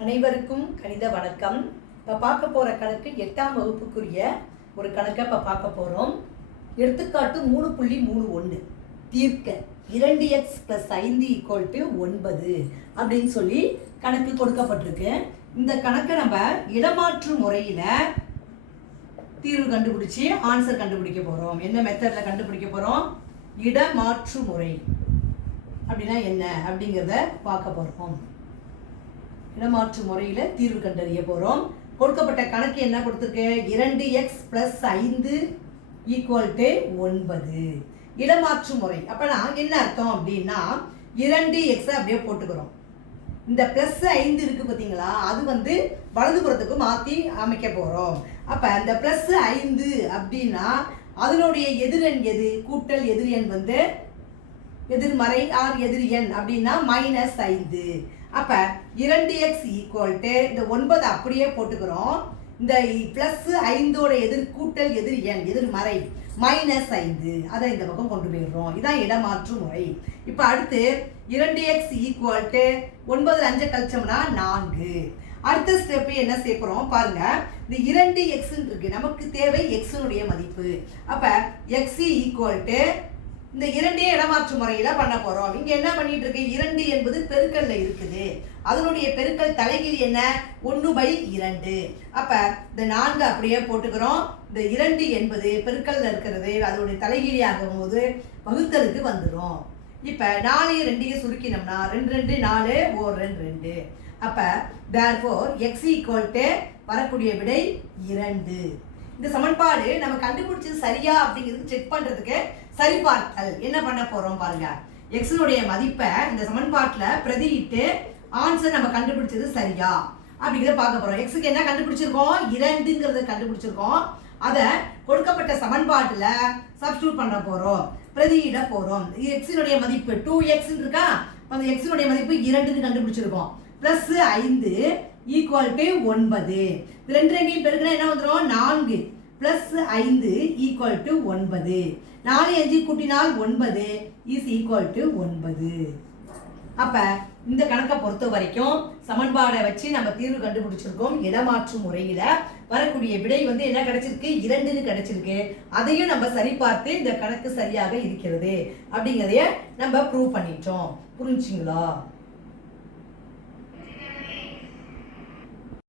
அனைவருக்கும் கணித வணக்கம். இப்போ பார்க்க போகிற கணக்கு 8ஆம் வகுப்புக்குரிய ஒரு கணக்கை இப்போ பார்க்க போகிறோம். எடுத்துக்காட்டு 3.31 தீர்க்க 2x + 5 = 9 அப்படின்னு சொல்லி கணக்கு கொடுக்கப்பட்டிருக்கு. இந்த கணக்கை நம்ம இடமாற்று முறையில் தீர்வு கண்டுபிடிச்சி ஆன்சர் கண்டுபிடிக்க போகிறோம். என்ன மெத்தடில் கண்டுபிடிக்க போகிறோம்? இடமாற்று முறை அப்படின்னா என்ன அப்படிங்கிறத பார்க்க போகிறோம். இடமாற்று முறையில் தீர்வு கண்டறிய போகிறோம். கொடுக்கப்பட்ட கணக்கு என்ன கொடுத்துருக்கு? 2x + 5 = 9. இடமாற்று முறை அப்போனா என்ன அர்த்தம் அப்படின்னா 2x அப்படியே போட்டுக்கிறோம். இந்த +5 இருக்குது பார்த்தீங்களா, அது வலதுபுறத்துக்கு மாற்றி அமைக்க போகிறோம். அப்போ இந்த +5 அப்படின்னா அதனுடைய எதிரெண் எது? கூட்டல் எதிரெண் எதிர்மறை ஆர் எதிர் எண் அப்படின்னா -5. அப்போ 2x = இந்த 9 அப்படியே போட்டுக்கிறோம். இந்த +5ஓட கூட்டல் எதிர் எண் எதிர்மறை -5 அதை இந்த பக்கம் கொண்டு போயிடுறோம். இதான் இடமாற்று முறை. இப்போ அடுத்து 2x = 9 5 கழிச்சோம்னா 4. அடுத்த ஸ்டெப்பு என்ன சேர்க்கிறோம் பாருங்க. இந்த 2x இருக்கு, நமக்கு தேவை x-னுடைய மதிப்பு. அப்போ x = இந்த 2 இடமாற்று முறையில பண்ண போறோம். இங்க என்ன பண்ணிட்டு இருக்கு? 2 என்பது பெருக்கல்ல இருக்குது, அதனுடைய பெருக்கல் தலைகீழ் என்ன? 1/2. அப்ப இந்த 4 அப்படியே போட்டுக்கிறோம். இந்த 2 என்பது பெருக்கல்ல இருக்கிறது, அதனுடைய தலைகீழி ஆகும் போது வகுத்தலுக்கு வந்துடும். இப்ப 4 2 சுருக்கினோம்னா 2 2 4 1 2 2. அப்ப therefore x = வரக்கூடிய விடை 2. இந்த சமன்பாடு நம்ம கண்டுபிடிச்சது சரியா அப்படிங்கிறது செக் பண்றதுக்கு சரிபார்த்தல் என்ன பண்ண போறோம் பாருங்க. x-னுடைய மதிப்பை இந்த சமன்பாட்டில் பிரதியிட்டு ஆன்சர் நம்ம கண்டுபிடிச்சது சரியா அப்படிங்கிறத பார்க்க போறோம். x-க்கு என்ன கண்டுபிடிச்சிருக்கோம்? 2ங்கிறத கண்டுபிடிச்சிருக்கோம். அதை கொடுக்கப்பட்ட சமன்பாட்டில் சப்ஸ்டிட்யூட் பண்ண போறோம், பிரதியிட போறோம். x-னுடைய மதிப்பு 2x இருக்கா, அந்த x-னுடைய மதிப்பு 2ன்னு கண்டுபிடிச்சிருக்கோம். +5 = 9. ரெண்டு ரெண்டையும் பெருக்கினா என்ன வந்துடும்? 4 +5 = 9. 4 5 கூட்டினால் 9 = 9. அப்ப இந்த கணக்கை பொறுத்த வரைக்கும் சமன்பாடை வச்சு நம்ம தீர்வு கண்டுபிடிச்சிருக்கோம். இடமாற்று முறையில வரக்கூடிய விடை என்ன கிடைச்சிருக்கு? 2ன்னு கிடைச்சிருக்கு. அதையும் நம்ம சரி பார்த்து இந்த கணக்கு சரியாக இருக்கிறது அப்படிங்கிறதைய நம்ம ப்ரூவ் பண்ணிட்டோம். புரிஞ்சுங்களா?